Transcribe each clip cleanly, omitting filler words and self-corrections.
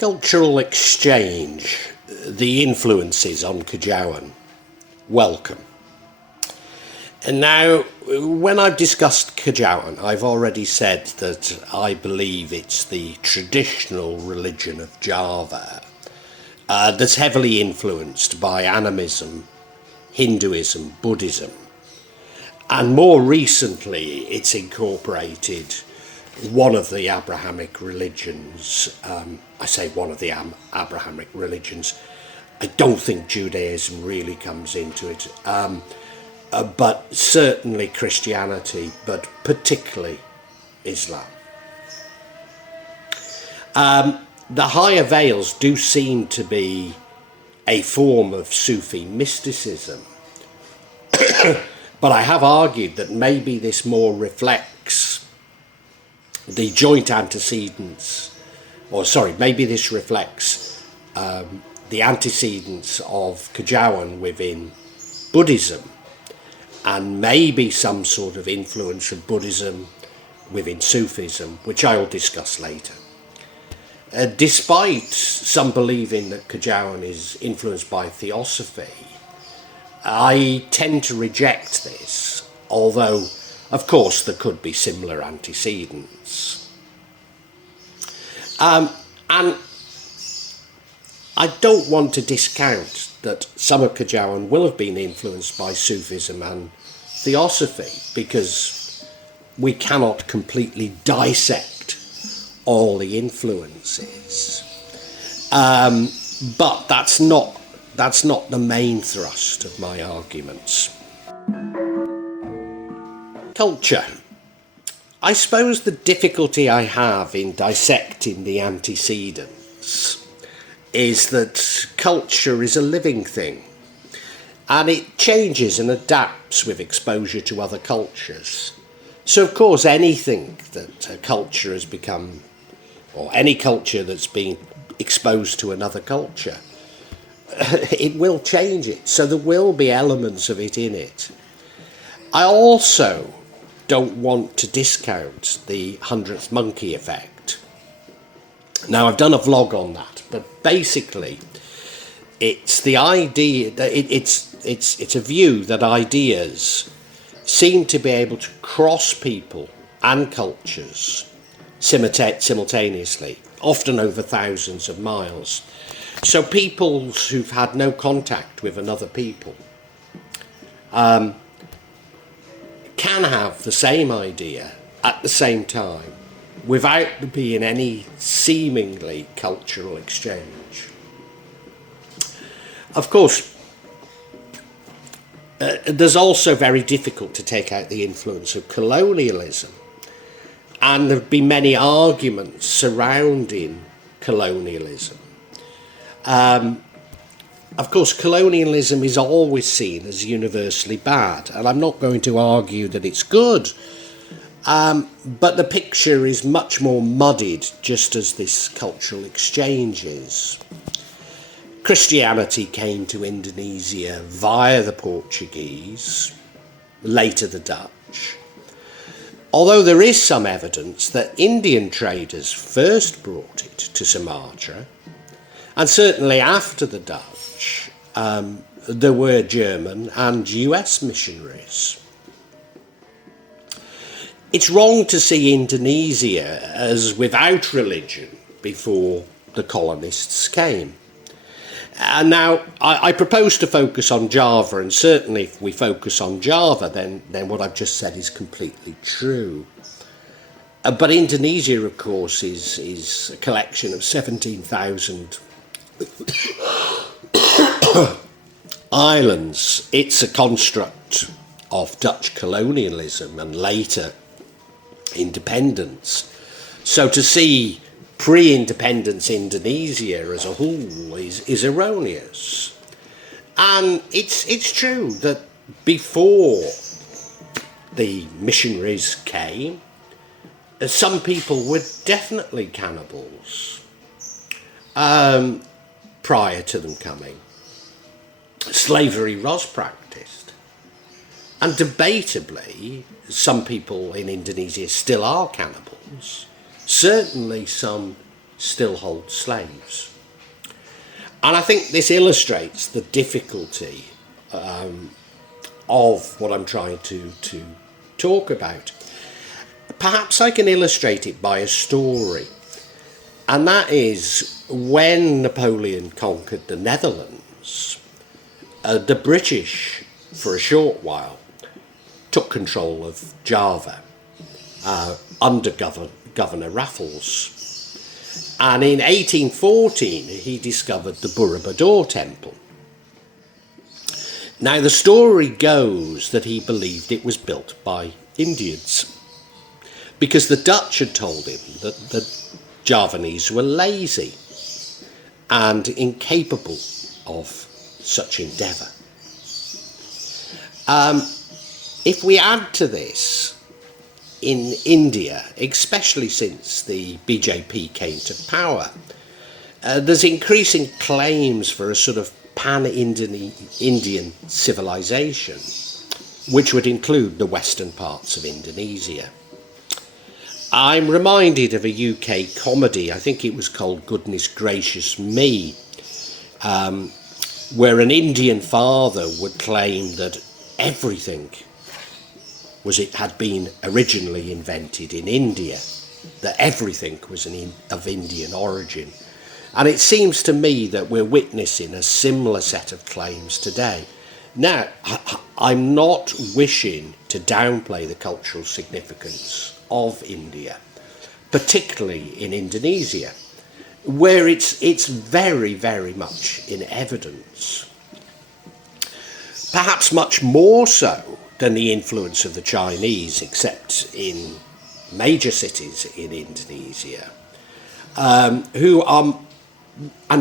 Cultural exchange, the influences on Kejawen. Welcome. And now, when I've discussed Kejawen, I've already said that I believe it's the traditional religion of Java that's heavily influenced by Animism, Hinduism, Buddhism. And more recently, it's incorporated one of the Abrahamic religions. I say one of the Abrahamic religions. I don't think Judaism really comes into it, but certainly Christianity, but particularly Islam. The higher veils do seem to be a form of Sufi mysticism, but I have argued that maybe this more reflects the joint antecedents, maybe this reflects the antecedents of Kejawen within Buddhism, and maybe some sort of influence of Buddhism within Sufism, which I will discuss later. Despite some believing that Kejawen is influenced by theosophy, I tend to reject this, although of course there could be similar antecedents. And I don't want to discount that some of Kejawen will have been influenced by Sufism and theosophy, because we cannot completely dissect all the influences. But that's not the main thrust of my arguments. Culture. I suppose the difficulty I have in dissecting the antecedents is that culture is a living thing, and it changes and adapts with exposure to other cultures. So of course anything that a culture has become, or any culture that's been exposed to another culture, it will change it. So there will be elements of it in it. I also don't want to discount the 100th monkey effect. Now, I've done a vlog on that, but basically it's the idea that it's a view that ideas seem to be able to cross people and cultures simultaneously, often over thousands of miles. So peoples who've had no contact with another people can have the same idea at the same time without there being any seemingly cultural exchange. Of course, there's also very difficult to take out the influence of colonialism, and there have been many arguments surrounding colonialism. Of course, colonialism is always seen as universally bad, and I'm not going to argue that it's good, but the picture is much more muddied just as this cultural exchange is. Christianity came to Indonesia via the Portuguese, later the Dutch, although there is some evidence that Indian traders first brought it to Sumatra, and certainly after the Dutch, there were German and US missionaries. It's wrong to see Indonesia as without religion before the colonists came. And now, I propose to focus on Java, and certainly if we focus on Java, then what I've just said is completely true. But Indonesia, of course, is a collection of 17,000 islands. It's a construct of Dutch colonialism and later independence. So to see pre-independence Indonesia as a whole is erroneous. And it's true that before the missionaries came, some people were definitely cannibals prior to them coming. Slavery was practiced, and debatably some people in Indonesia still are cannibals. Certainly some still hold slaves. And I think this illustrates the difficulty of what I'm trying to talk about. Perhaps I can illustrate it by a story, and that is when Napoleon conquered the Netherlands, the British, for a short while, took control of Java under Governor Raffles. And in 1814, he discovered the Borobudur temple. Now, the story goes that he believed it was built by Indians, because the Dutch had told him that the Javanese were lazy and incapable of such endeavour. If we add to this, in India, especially since the BJP came to power, there's increasing claims for a sort of pan-Indian civilization, which would include the western parts of Indonesia. I'm reminded of a UK comedy, I think it was called Goodness Gracious Me, where an Indian father would claim that everything had been originally invented in India, that everything was of Indian origin. And it seems to me that we're witnessing a similar set of claims today. Now, I'm not wishing to downplay the cultural significance of India, particularly in Indonesia, where it's very, very much in evidence. Perhaps much more so than the influence of the Chinese, except in major cities in Indonesia, and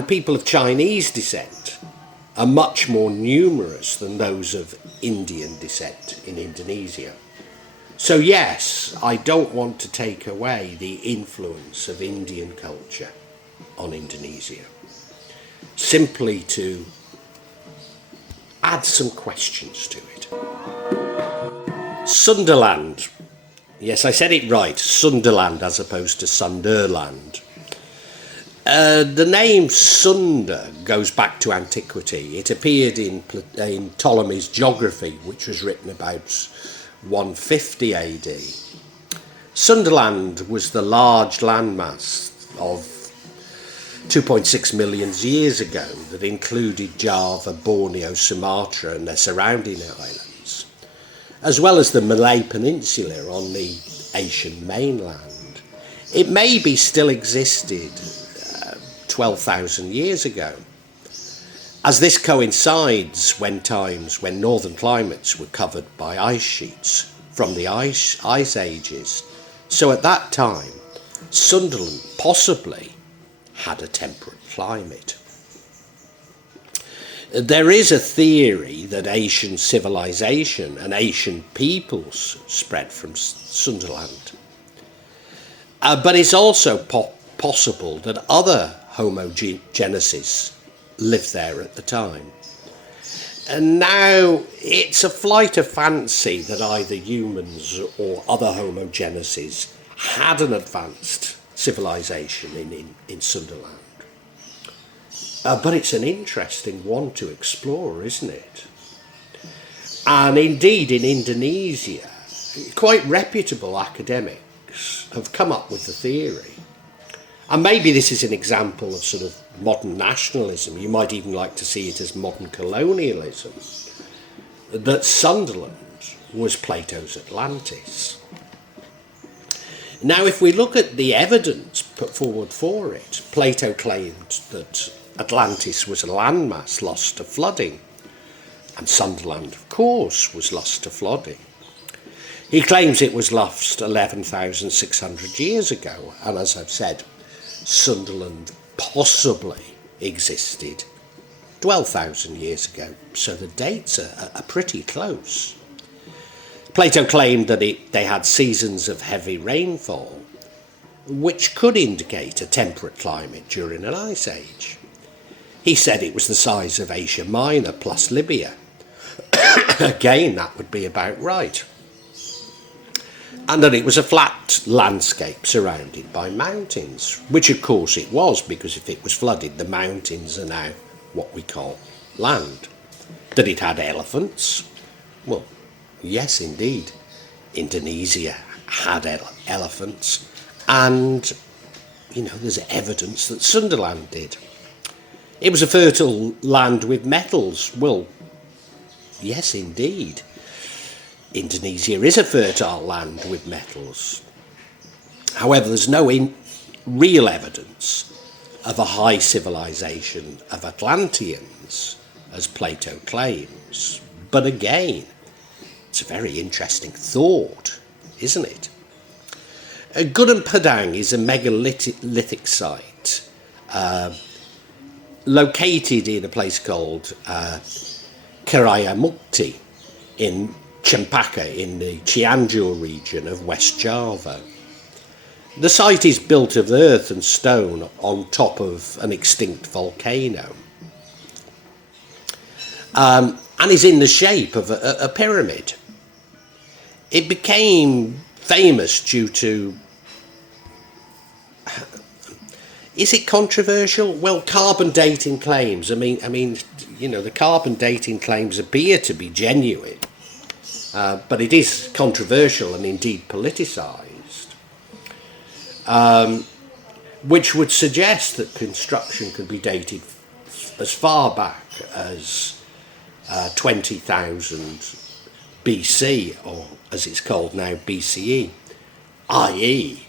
people of Chinese descent are much more numerous than those of Indian descent in Indonesia. So yes, I don't want to take away the influence of Indian culture on Indonesia, simply to add some questions to it. Sunderland. Yes, I said it right, Sunderland as opposed to Sunderland. The name Sunder goes back to antiquity. It appeared in Ptolemy's Geography, which was written about 150 AD. Sunderland was the large landmass of 2.6 million years ago that included Java, Borneo, Sumatra and their surrounding islands, as well as the Malay Peninsula on the Asian mainland. It maybe still existed 12,000 years ago, as this coincides when times when northern climates were covered by ice sheets from the ice ages. So at that time, Sunderland possibly had a temperate climate. There is a theory that Asian civilization and Asian peoples spread from Sunderland. But it's also possible that other homogenesis lived there at the time. And now it's a flight of fancy that either humans or other homogenesis had an advanced civilization in Sunderland. But it's an interesting one to explore, isn't it? And indeed, in Indonesia, quite reputable academics have come up with the theory. And maybe this is an example of sort of modern nationalism. You might even like to see it as modern colonialism, that Sunderland was Plato's Atlantis. Now, if we look at the evidence put forward for it, Plato claimed that Atlantis was a landmass lost to flooding, and Sunderland, of course, was lost to flooding. He claims it was lost 11,600 years ago, and as I've said, Sunderland possibly existed 12,000 years ago, so the dates are pretty close. Plato claimed that they had seasons of heavy rainfall, which could indicate a temperate climate during an ice age. He said it was the size of Asia Minor plus Libya. Again, that would be about right. and that it was a flat landscape surrounded by mountains, which of course it was, because if it was flooded, the mountains are now what we call land. That it had elephants? Well, yes, indeed. Indonesia had elephants, and, you know, there's evidence that Sunderland did. It was a fertile land with metals. Well, yes, indeed. Indonesia is a fertile land with metals. However, there's no real evidence of a high civilization of Atlanteans, as Plato claims. But again, it's a very interesting thought, isn't it? Gunung Padang is a megalithic site located in a place called Kerayamukti in Cempaka in the Cianjur region of West Java. The site is built of earth and stone on top of an extinct volcano, and is in the shape of a pyramid. It became famous due to, is it controversial? Well, carbon dating claims. I mean, you know, the carbon dating claims appear to be genuine, but it is controversial and indeed politicised, which would suggest that construction could be dated as far back as 20,000 BC, or as it's called now, BCE, i.e.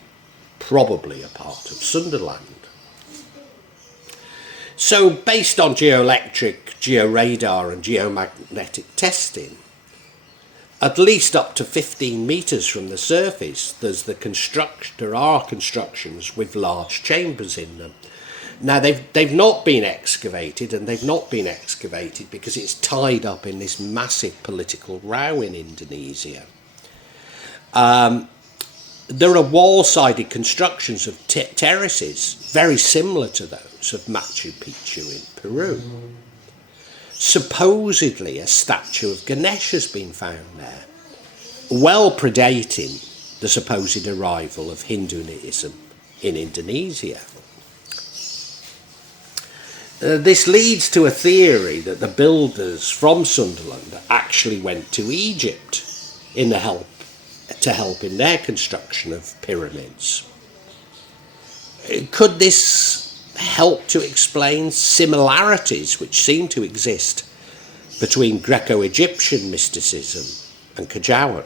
probably a part of Sunderland. So, based on geoelectric, georadar and geomagnetic testing, at least up to 15 metres from the surface, there are constructions with large chambers in them. Now, they've not been excavated, and they've not been excavated because it's tied up in this massive political row in Indonesia. There are wall-sided constructions of terraces, very similar to those of Machu Picchu in Peru. Supposedly, a statue of Ganesh has been found there, well predating the supposed arrival of Hinduism in Indonesia. This leads to a theory that the builders from Sunderland actually went to Egypt to help in their construction of pyramids. Could this help to explain similarities which seem to exist between Greco-Egyptian mysticism and Kejawen?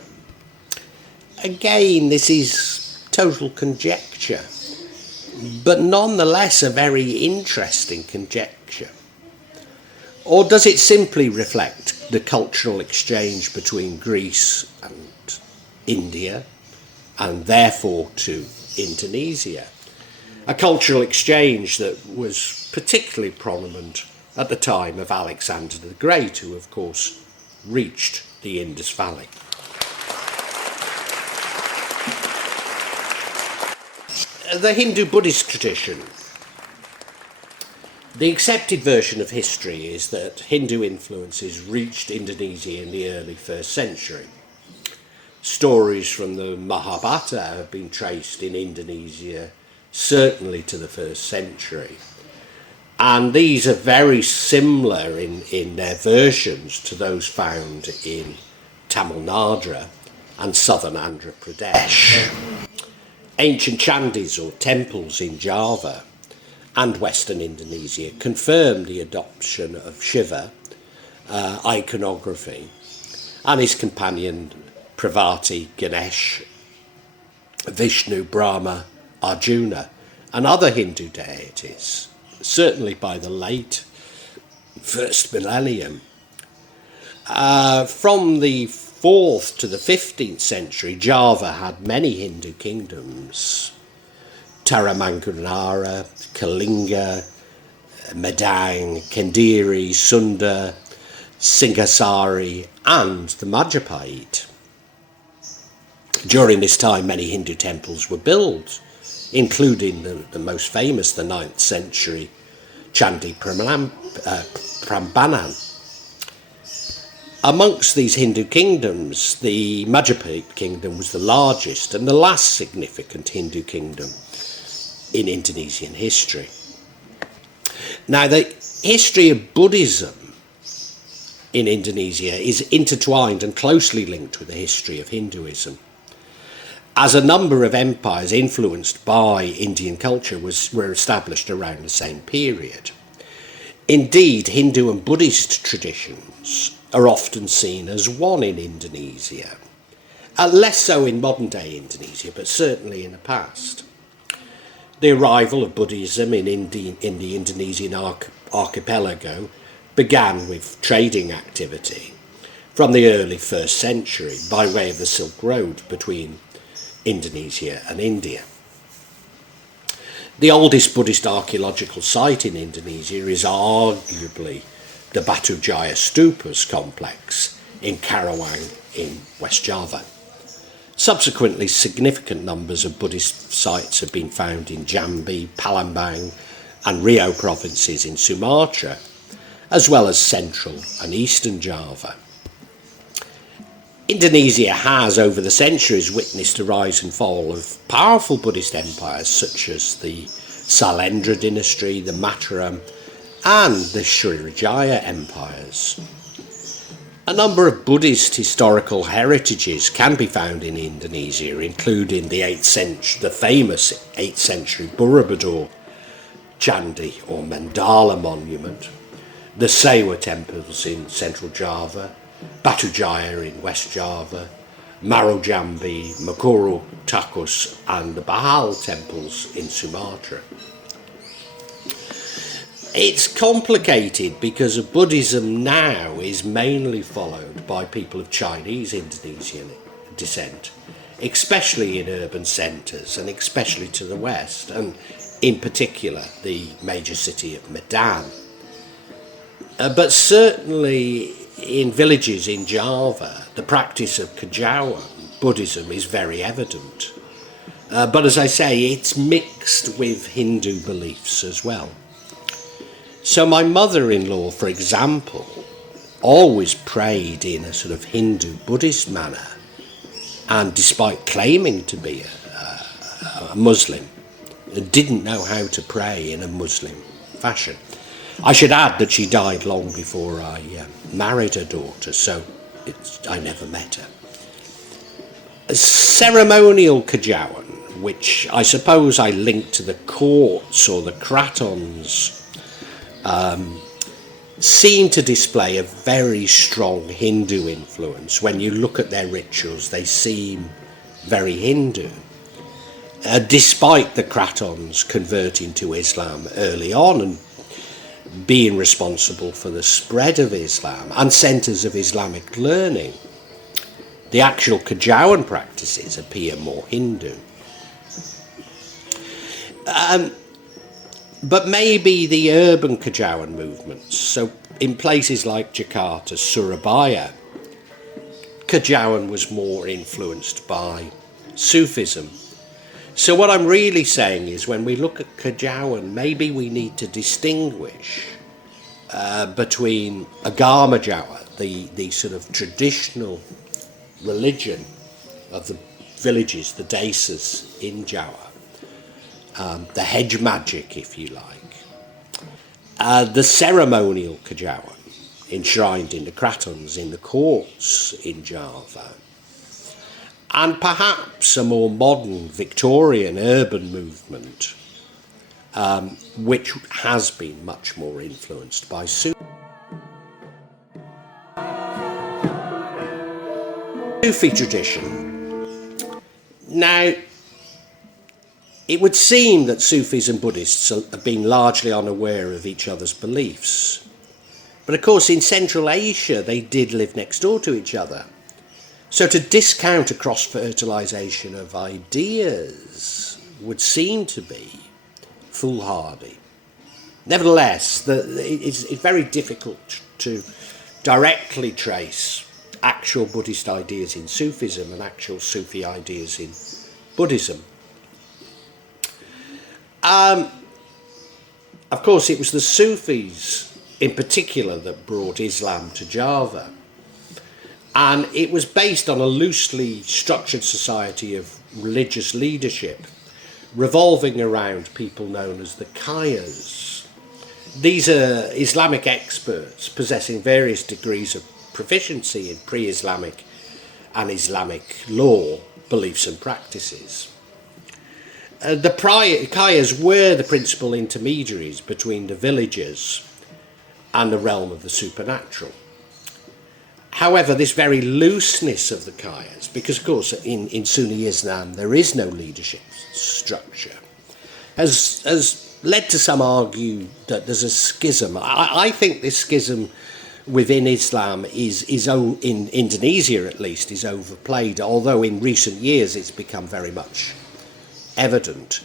Again, this is total conjecture, but nonetheless a very interesting conjecture. Or does it simply reflect the cultural exchange between Greece and India, and therefore to Indonesia? A cultural exchange that was particularly prominent at the time of Alexander the Great, who of course reached the Indus Valley. The Hindu-Buddhist tradition. The accepted version of history is that Hindu influences reached Indonesia in the early 1st century. Stories from the Mahabharata have been traced in Indonesia certainly to the 1st century. And these are very similar in their versions to those found in Tamil Nadu and southern Andhra Pradesh. Ancient chandis or temples in Java and western Indonesia confirm the adoption of Shiva iconography and his companion Parvati, Ganesh, Vishnu, Brahma, Arjuna and other Hindu deities, certainly by the late 1st millennium. From the 4th to the 15th century, Java had many Hindu kingdoms: Taramangkunara, Kalinga, Medang, Kendiri, Sunda, Singhasari and the Majapahit. During this time, many Hindu temples were built, including the most famous, the 9th century Chandi Prambanan. Amongst these Hindu kingdoms, the Majapahit kingdom was the largest and the last significant Hindu kingdom in Indonesian history. Now, the history of Buddhism in Indonesia is intertwined and closely linked with the history of Hinduism, as a number of empires influenced by Indian culture were established around the same period. Indeed, Hindu and Buddhist traditions are often seen as one in Indonesia, less so in modern-day Indonesia, but certainly in the past. The arrival of Buddhism in the Indonesian archipelago began with trading activity from the early 1st century by way of the Silk Road between Indonesia and India. The oldest Buddhist archaeological site in Indonesia is arguably the Batu Jaya Stupas complex in Kejawen in West Java. Subsequently, significant numbers of Buddhist sites have been found in Jambi, Palembang and Rio provinces in Sumatra, as well as central and eastern Java. Indonesia has, over the centuries, witnessed the rise and fall of powerful Buddhist empires such as the Sailendra dynasty, the Mataram, and the Sriwijaya empires. A number of Buddhist historical heritages can be found in Indonesia, including the famous 8th century Borobudur Candi or Mandala monument, the Sewa temples in central Java, Batu Jaya in West Java, Marojambi, Makoro Takus and the Bahal temples in Sumatra. It's complicated because Buddhism now is mainly followed by people of Chinese Indonesian descent, especially in urban centres and especially to the west, and in particular the major city of Medan. But certainly in villages in Java, the practice of Kejawen Buddhism is very evident. But as I say, it's mixed with Hindu beliefs as well. So my mother-in-law, for example, always prayed in a sort of Hindu-Buddhist manner, and despite claiming to be a Muslim, didn't know how to pray in a Muslim fashion. I should add that she died long before I married her daughter, so I never met her. A ceremonial Kejawen, which I suppose I linked to the courts or the kratons, seem to display a very strong Hindu influence. When you look at their rituals, they seem very Hindu, despite the kratons converting to Islam early on and being responsible for the spread of Islam and centres of Islamic learning. The actual Kejawen practices appear more Hindu. But maybe the urban Kejawen movements, so in places like Jakarta, Surabaya, Kejawen was more influenced by Sufism. So what I'm really saying is when we look at Kejawen, maybe we need to distinguish between Agama Jawa, the sort of traditional religion of the villages, the desas in Jawa, the hedge magic, if you like, the ceremonial Kejawen enshrined in the kratons, in the courts in Java, and perhaps a more modern Victorian urban movement, which has been much more influenced by Sufi tradition. Now, it would seem that Sufis and Buddhists have been largely unaware of each other's beliefs. But of course, in Central Asia, they did live next door to each other. So to discount a cross-fertilisation of ideas would seem to be foolhardy. Nevertheless, it's very difficult to directly trace actual Buddhist ideas in Sufism and actual Sufi ideas in Buddhism. Of course, it was the Sufis in particular that brought Islam to Java. And it was based on a loosely structured society of religious leadership, revolving around people known as the Kayas. These are Islamic experts possessing various degrees of proficiency in pre-Islamic and Islamic law, beliefs and practices. The Kayas were the principal intermediaries between the villagers and the realm of the supernatural. However, this very looseness of the Kayas, because of course in Sunni Islam there is no leadership structure, has led to some argue that there's a schism. I think this schism within Islam is in Indonesia at least, is overplayed, although in recent years it's become very much evident.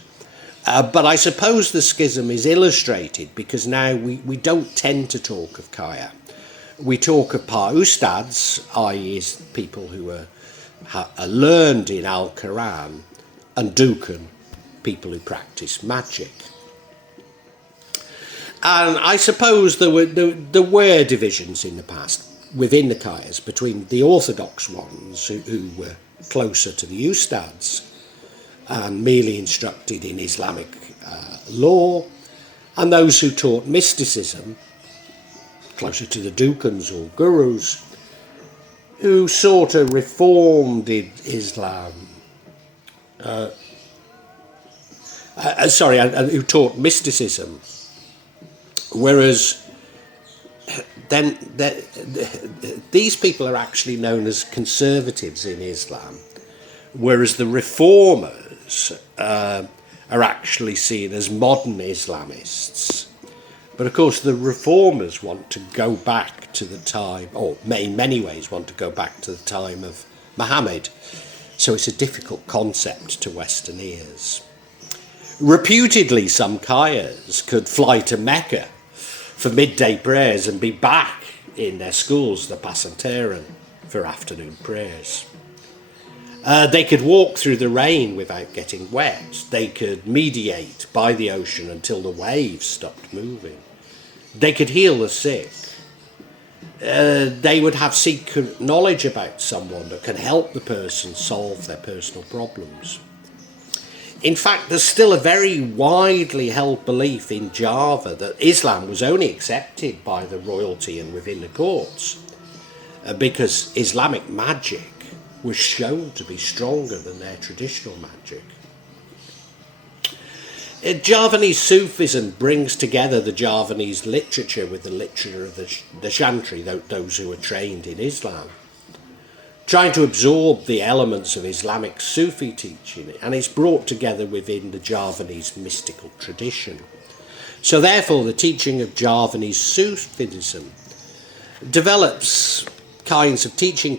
But I suppose the schism is illustrated because now we don't tend to talk of Kaya. We talk of Ustads, i.e. people who are learned in Al-Quran, and Dukun, people who practice magic. And I suppose there were divisions in the past within the Kayas between the orthodox ones who were closer to the Ustads and merely instructed in Islamic law, and those who taught mysticism, closer to the Dukuns or Gurus, who sort of reformed Islam. Who taught mysticism. Whereas then these people are actually known as conservatives in Islam, whereas the reformers are actually seen as modern Islamists. But of course the reformers want to go back to the time, or in many ways want to go back to the time of Muhammad. So it's a difficult concept to Western ears. Reputedly, some Kayas could fly to Mecca for midday prayers and be back in their schools, the Pasantren, for afternoon prayers. They could walk through the rain without getting wet. They could mediate by the ocean until the waves stopped moving. They could heal the sick. They would have secret knowledge about someone that can help the person solve their personal problems. In fact, there's still a very widely held belief in Java that Islam was only accepted by the royalty and within the courts because Islamic magic was shown to be stronger than their traditional magic. Javanese Sufism brings together the Javanese literature with the literature of the Chantry, those who are trained in Islam, trying to absorb the elements of Islamic Sufi teaching, and it's brought together within the Javanese mystical tradition. So therefore the teaching of Javanese Sufism develops kinds of teaching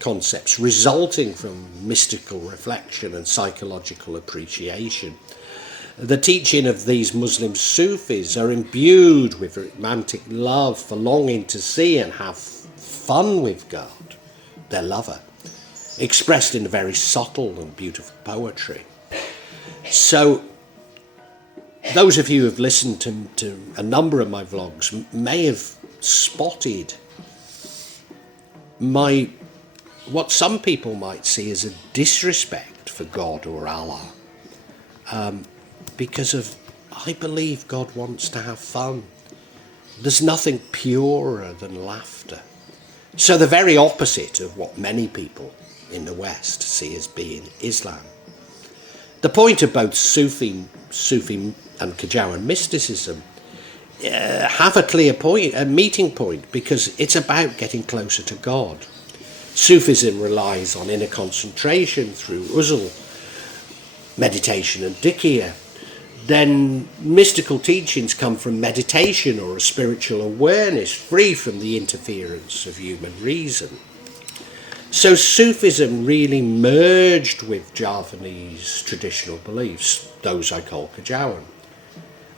concepts resulting from mystical reflection and psychological appreciation. The teaching of these Muslim Sufis are imbued with romantic love for longing to see and have fun with God, their lover, expressed in a very subtle and beautiful poetry. So those of you who have listened to a number of my vlogs may have spotted what some people might see as a disrespect for God or Allah, because I believe God wants to have fun. There's nothing purer than laughter. So the very opposite of what many people in the West see as being Islam. The point of both Sufi and Kejawen mysticism have a clear point, a meeting point, because it's about getting closer to God. Sufism relies on inner concentration through uzl, meditation and dhikr. Then mystical teachings come from meditation or a spiritual awareness free from the interference of human reason. So Sufism really merged with Javanese traditional beliefs, those I call Kejawen.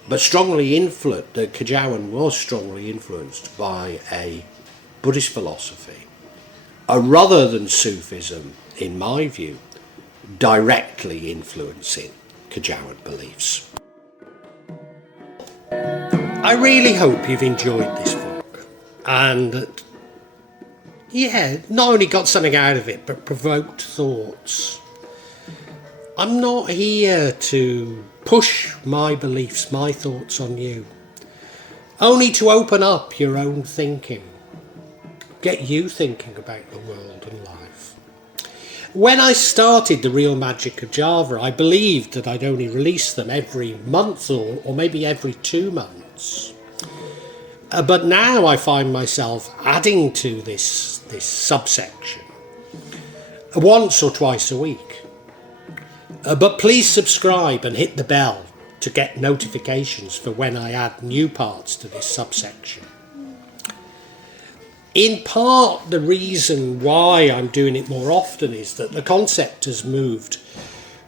But Kejawen was strongly influenced by a Buddhist philosophy, rather than Sufism, in my view, directly influencing Kejawen beliefs. I really hope you've enjoyed this vlog, and yeah, not only got something out of it, but provoked thoughts. I'm not here to push my beliefs, my thoughts on you. Only to open up your own thinking. Get you thinking about the world and life. When I started The Real Magic of Java, I believed that I'd only release them every month or maybe every 2 months. But now I find myself adding to this subsection once or twice a week. But please subscribe and hit the bell to get notifications for when I add new parts to this subsection. In part, the reason why I'm doing it more often is that the concept has moved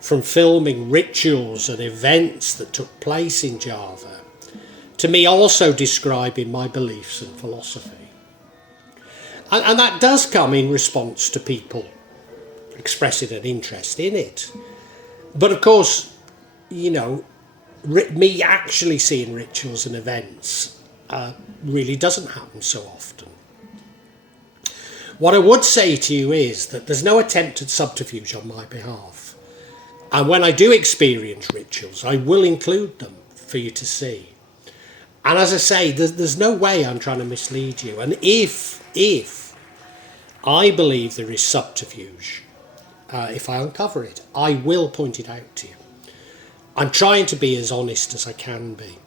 from filming rituals and events that took place in Java to me also describing my beliefs and philosophy. And that does come in response to people expressing an interest in it. But of course, you know, me actually seeing rituals and events really doesn't happen so often. What I would say to you is that there's no attempt at subterfuge on my behalf. And when I do experience rituals, I will include them for you to see. And as I say, there's no way I'm trying to mislead you. And if I believe there is subterfuge, if I uncover it, I will point it out to you. I'm trying to be as honest as I can be.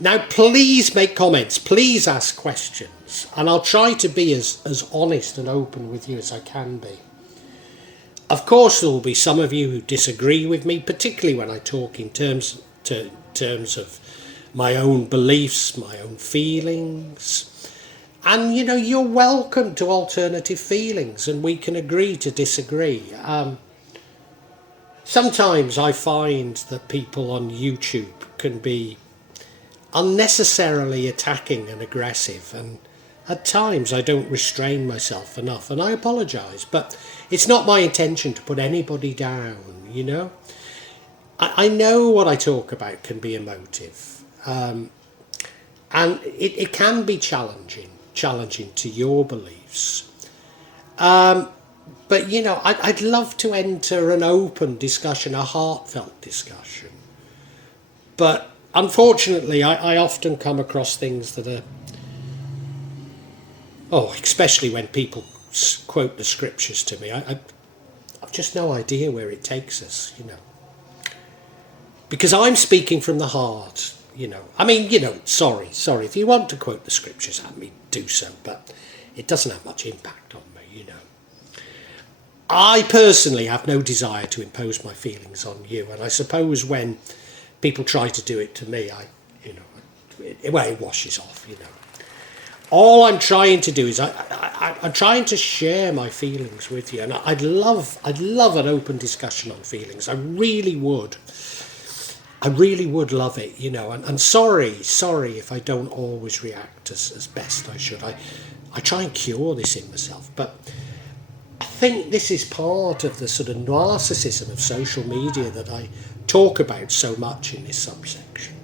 Now, please make comments, please ask questions, and I'll try to be as honest and open with you as I can be. Of course, there will be some of you who disagree with me, particularly when I talk in terms of my own beliefs, my own feelings. And, you know, you're welcome to alternative feelings and we can agree to disagree. Sometimes I find that people on YouTube can be unnecessarily attacking and aggressive, and at times I don't restrain myself enough, and I apologise, but it's not my intention to put anybody down, you know. I know what I talk about can be emotive. And it can be challenging to your beliefs. But, you know, I'd love to enter an open discussion, a heartfelt discussion. But unfortunately, I often come across things that are, especially when people quote the scriptures to me, I've just no idea where it takes us, you know. Because I'm speaking from the heart. You know, I mean, you know, sorry, if you want to quote the scriptures at me, do so, but it doesn't have much impact on me, you know. I personally have no desire to impose my feelings on you, and I suppose when people try to do it to me, it washes off, you know. All I'm trying to do is I'm trying to share my feelings with you, and I'd love an open discussion on feelings. I really would love it, you know, and sorry if I don't always react as best I should. I try and cure this in myself, but I think this is part of the sort of narcissism of social media that I talk about so much in this subsection.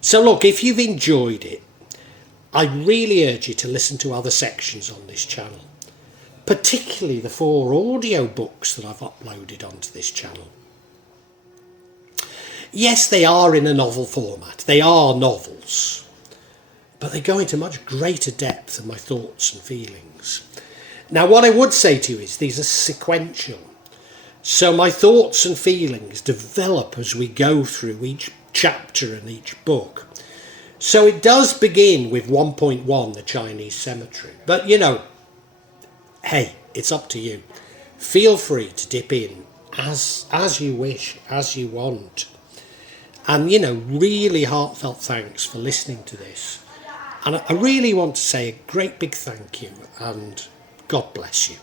So look, if you've enjoyed it, I really urge you to listen to other sections on this channel, particularly the 4 audio books that I've uploaded onto this channel. Yes, they are in a novel format. They are novels. But they go into much greater depth than my thoughts and feelings. Now, what I would say to you is these are sequential. So my thoughts and feelings develop as we go through each chapter and each book. So it does begin with 1.1, the Chinese cemetery. But, you know, hey, it's up to you. Feel free to dip in as you wish, as you want. And, you know, really heartfelt thanks for listening to this. And I really want to say a great big thank you and God bless you.